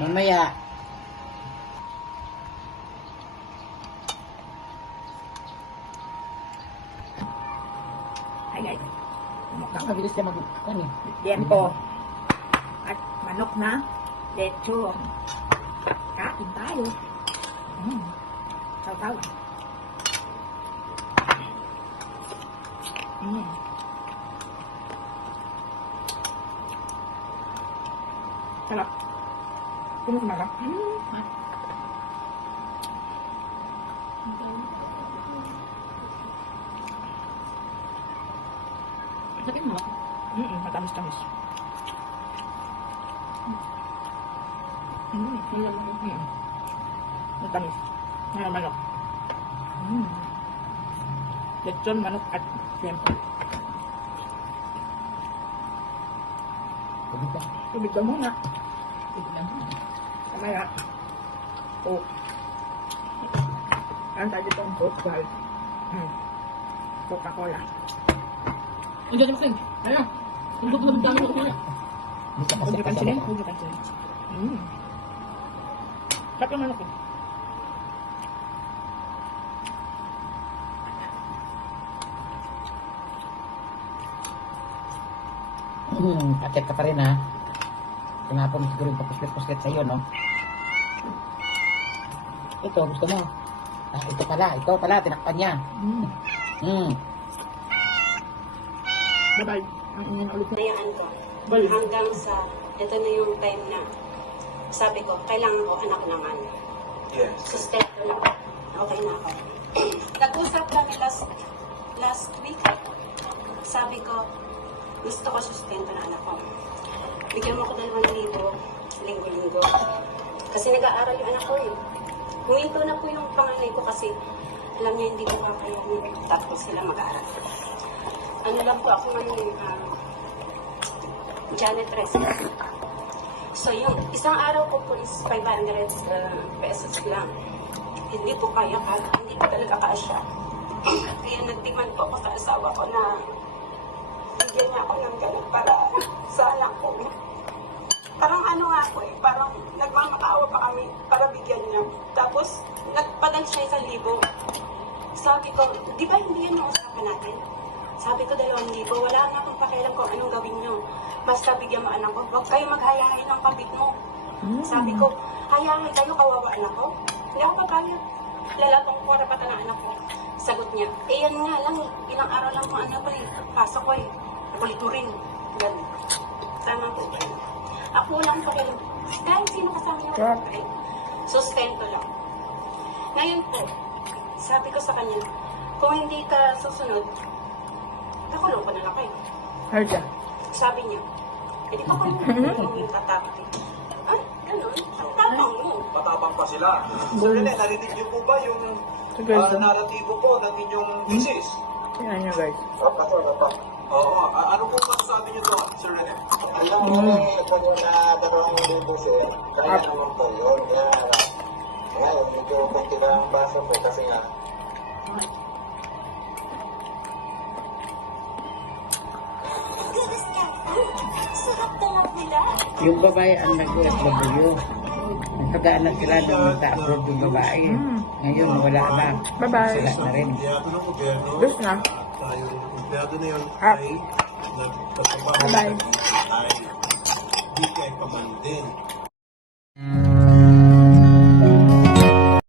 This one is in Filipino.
Mamaya. Ay, guys. Nakabilis ka mag-kan eh. Tiempo. At manok na lechon. Kain tayo. Saw-sawan. Sarap. Puno na lang. Sakit mo. Matamis-tamis. Matamis. Ngayon manok. Lechon, manok at tiempo. Tubig ka. Tubig ka muna. Tubig lang. Kamaya. Coke. Ano tayo dito ang Coke, guys? Coca-Cola. Hindi ka masin. Ano? Hindi ko tubig lang. Huwag niyo pansinin. Huwag niyo pansinin. Sarap yung manok eh. Akit ka pa rin ha. Tinapon siguro yung papuslit-puslit sa'yo, no? Ito, gusto mo? Ah, ito pala, tinakpan niya. Bye-bye. Ang ingin ulit na. Nayaan ko. Hanggang sa, ito na yung time na sabi ko, kailangan ko anak naman. Yes. Sustento lang. Okay na ako. Nag-usap kami last week. Sabi ko, gusto ko sustento na anak ko. Bigyan mo ko 2,000 linggo-linggo. Kasi nag-aaral yung anak ko eh. Huminto na po yung panganay ko kasi alam niya hindi ko kakayanin. Tapos sila mag-aaral. Ano lang po ako ngayon, janitress. So yung isang araw ko po is 500 pesos lang. Hindi po kaya hindi po talaga kasya. Kaya nagdemand po ako sa asawa ko na bigyan niya ako ng ganun para sa anak ko. Parang ano nga po eh, parang nagmamakaawa pa kami para bigyan niya. Tapos nagpadal siya 1,000. Sabi ko, di ba hindi yan ang usapan natin? Sabi ko 2,000, wala na akong pakialam kung anong gawin nyo. Basta bigyan mo anak ko, huwag kayo maghayahay ng kabit mo. Sabi ko, hayahay kayo, kawawa anak ko. Hindi ako papayag. Lalabang ko rapatan na anak ko. Sagot niya, eh yan nga lang, ilang araw lang mga anak ko eh. Pasok ko eh, nakulit mo rin. Ganun. Tama po ba? Ako lang pakialam. Dahil sino kasama niyo? Okay. Sustento lang. Ngayon po, sabi ko sa kanya, kung hindi ka susunod, nakulong ko na lang kayo. Harga. Sabi niya, hindi pa kayo yung tatakot eh. Ay, gano'n? Ang tapang mo. Matapang pa sila. So, Rene, narinig niyo po ba yung naratibo po ng inyong thesis? Tingnan nyo guys. Oo. Ano po masasabi niyo doon, Sir Rene? Alam mo, kung na 2,000 sir, kaya naman po yun. Kaya, medyo kunti ba ang basa po kasi nga, Sarap talaga nila. Yung babae ang nag-OFW. Nagpag-aanak sila nung nasa-abroad yung babae. Ngayon, wala na. Bye-bye. Sila na rin. Empleyado ng gobyerno. Dos na. Yung empleyado na yun Ah. ay nagpapabalik Bye-bye. ay di kay pamandin.